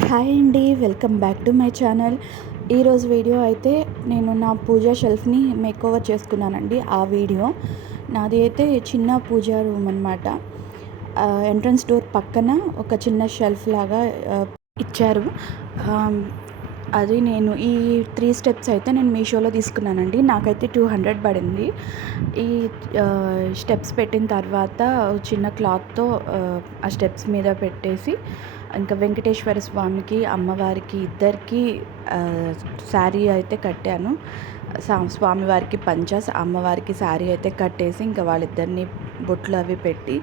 Hi అండి, welcome back to my channel. ఈరోజు video అయితే నేను నా పూజా షెల్ఫ్ని మేక్ ఓవర్ చేసుకున్నానండి. ఆ వీడియో నాది అయితే చిన్న పూజా రూమ్ అనమాట. ఎంట్రన్స్ డోర్ పక్కన ఒక చిన్న షెల్ఫ్ లాగా ఇచ్చారు. అది నేను ఈ 3 స్టెప్స్ అయితే నేను మీషోలో తీసుకున్నానండి. నాకైతే 200 పడింది. ఈ స్టెప్స్ పెట్టిన తర్వాత చిన్న క్లాత్తో ఆ స్టెప్స్ మీద పెట్టేసి ఇంకా వెంకటేశ్వర స్వామికి, అమ్మవారికి ఇద్దరికి శారీ అయితే కట్టాను. స్వామివారికి పంచ, అమ్మవారికి శారీ అయితే కట్టేసి ఇంకా వాళ్ళిద్దరిని బొట్లు అవి పెట్టి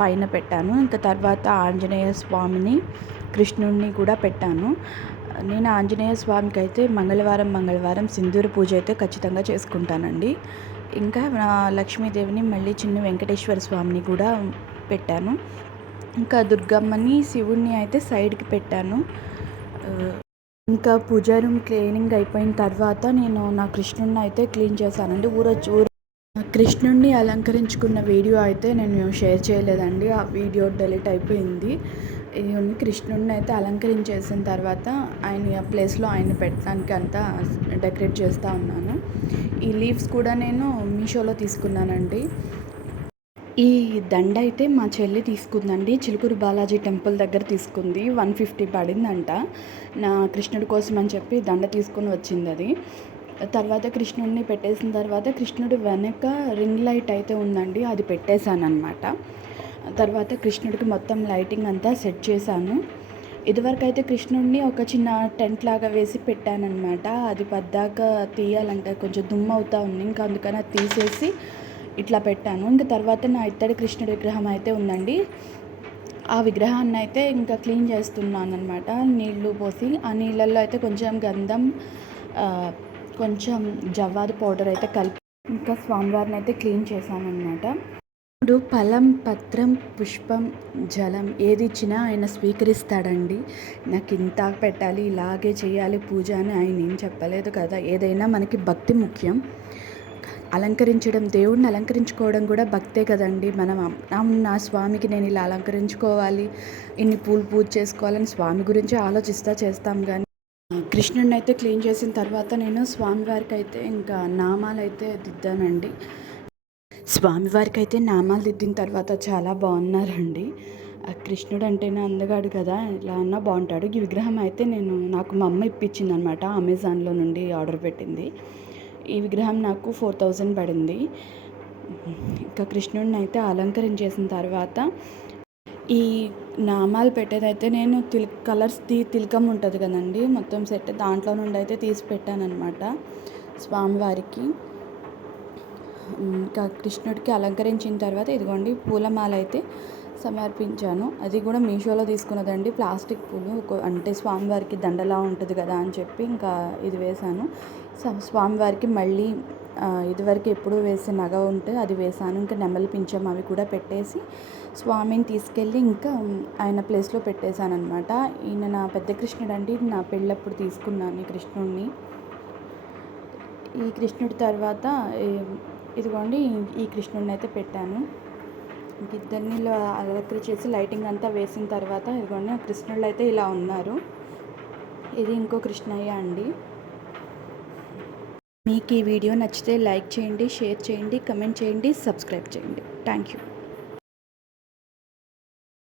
పైన పెట్టాను. ఇంకా తర్వాత ఆంజనేయ స్వామిని, కృష్ణుడిని కూడా పెట్టాను. నేను ఆంజనేయ స్వామికి అయితే మంగళవారం సింధూర పూజ అయితే ఖచ్చితంగా చేసుకుంటానండి. ఇంకా నా లక్ష్మీదేవిని, మళ్ళీ చిన్న వెంకటేశ్వర స్వామిని కూడా పెట్టాను. ఇంకా దుర్గమ్మని, శివుణ్ణి అయితే సైడ్కి పెట్టాను. ఇంకా పూజా రూమ్ క్లీనింగ్ అయిపోయిన తర్వాత నేను నా కృష్ణుడిని అయితే క్లీన్ చేశానండి. కృష్ణుడిని అలంకరించుకున్న వీడియో అయితే నేను షేర్ చేయలేదండి. ఆ వీడియో డిలీట్ అయిపోయింది. కృష్ణుడిని అయితే అలంకరించేసిన తర్వాత ఆయన ప్లేస్లో ఆయన పెట్టడానికి అంతా డెకరేట్ చేస్తూ ఉన్నాను. ఈ లీవ్స్ కూడా నేను మీషోలో తీసుకున్నానండి. ఈ దండ అయితే మా చెల్లి తీసుకుందండి. చిలుకూరు బాలాజీ టెంపుల్ దగ్గర తీసుకుంది. 150 పడిందంట. నా కృష్ణుడి కోసం అని చెప్పి దండ తీసుకొని వచ్చింది అది. తర్వాత కృష్ణుడిని పెట్టేసిన తర్వాత కృష్ణుడి వెనక రింగ్ లైట్ అయితే ఉందండి, అది పెట్టేశాను అనమాట. తర్వాత కృష్ణుడికి మొత్తం లైటింగ్ అంతా సెట్ చేశాను. ఇదివరకు అయితే కృష్ణుడిని ఒక చిన్న టెంట్ లాగా వేసి పెట్టానమాట. అది పద్దాక తీయాలంటే కొంచెం దుమ్ము అవుతూ ఉంది. ఇంకా అందుకని అది తీసేసి ఇట్లా పెట్టాను. ఇంకా తర్వాత నా ఇత్తడి కృష్ణుడి విగ్రహం అయితే ఉందండి. ఆ విగ్రహాన్ని అయితే ఇంకా క్లీన్ చేస్తున్నాను అనమాట, నీళ్లు పోసి. ఆ నీళ్ళల్లో అయితే కొంచెం గంధం, కొంచెం జవ్వాది పౌడర్ అయితే కలిపి ఇంకా స్వామివారిని అయితే క్లీన్ చేశాను అనమాట. ఇప్పుడు ఫలం, పత్రం, పుష్పం, జలం ఏది ఇచ్చినా ఆయన స్వీకరిస్తాడండి. నాకు ఇంత పెట్టాలి, ఇలాగే చేయాలి పూజ అని ఆయన ఏం చెప్పలేదు కదా. ఏదైనా మనకి భక్తి ముఖ్యం. అలంకరించడం, దేవుడిని అలంకరించుకోవడం కూడా భక్తే కదండి. మనం నా స్వామికి నేను ఇలా అలంకరించుకోవాలి, ఇన్ని పూజ చేసుకోవాలని స్వామి గురించి ఆలోచిస్తూ చేస్తాం. కానీ కృష్ణుడిని అయితే క్లీన్ చేసిన తర్వాత నేను స్వామివారికి అయితే ఇంకా నామాలు అయితే దిద్దానండి. స్వామివారికి అయితే నామాలు దిద్దిన తర్వాత చాలా బాగున్నారండి. కృష్ణుడు అంటేనే అందగాడు కదా, ఇలా అన్నా బాగుంటాడు. ఈ విగ్రహం అయితే నాకు మా అమ్మ ఇప్పించింది అనమాట. అమెజాన్లో నుండి ఆర్డర్ పెట్టింది. ఈ విగ్రహం నాకు 4000 పడింది. ఇంకా కృష్ణుడిని అయితే అలంకరించేసిన తర్వాత ఈ నామాలు పెట్టేదైతే నేను కలర్స్ది తిలకం ఉంటుంది కదండి, మొత్తం సెట్ దాంట్లో నుండి అయితే తీసి పెట్టానమాట స్వామివారికి. ఇంకా కృష్ణుడికి అలంకరించిన తర్వాత ఇదిగోండి పూలమాల అయితే సమర్పించాను. అది కూడా మీషోలో తీసుకున్నదండి. ప్లాస్టిక్ పూలు, అంటే స్వామివారికి దండలా ఉంటుంది కదా అని చెప్పి ఇంకా ఇది వేశాను. స్వామివారికి మళ్ళీ ఇదివరకు ఎప్పుడు వేసే నగ ఉంటే అది వేశాను. ఇంకా నెమలి పింఛం అవి కూడా పెట్టేసి స్వామిని తీసుకెళ్ళి ఇంకా ఆయన ప్లేస్లో పెట్టేశాను అనమాట. ఈయన నా పెద్ద కృష్ణుడు అండి. నా పెళ్ళప్పుడు తీసుకున్నాను ఈ కృష్ణుడిని. ఈ కృష్ణుడి తర్వాత ఇదిగోండి ఈ కృష్ణుడిని అయితే పెట్టాను. ఇద్దరిని అలంకరణ చేసి లైటింగ్ అంతా వేసిన తర్వాత ఇదిగోండి కృష్ణుళ్ళు అయితే ఇలా ఉన్నారు. ఇది ఇంకో కృష్ణయ్య అండి. మీకు ఈ వీడియో నచ్చితే లైక్ చేయండి, షేర్ చేయండి, కమెంట్ చేయండి, సబ్స్క్రైబ్ చేయండి. Thank you.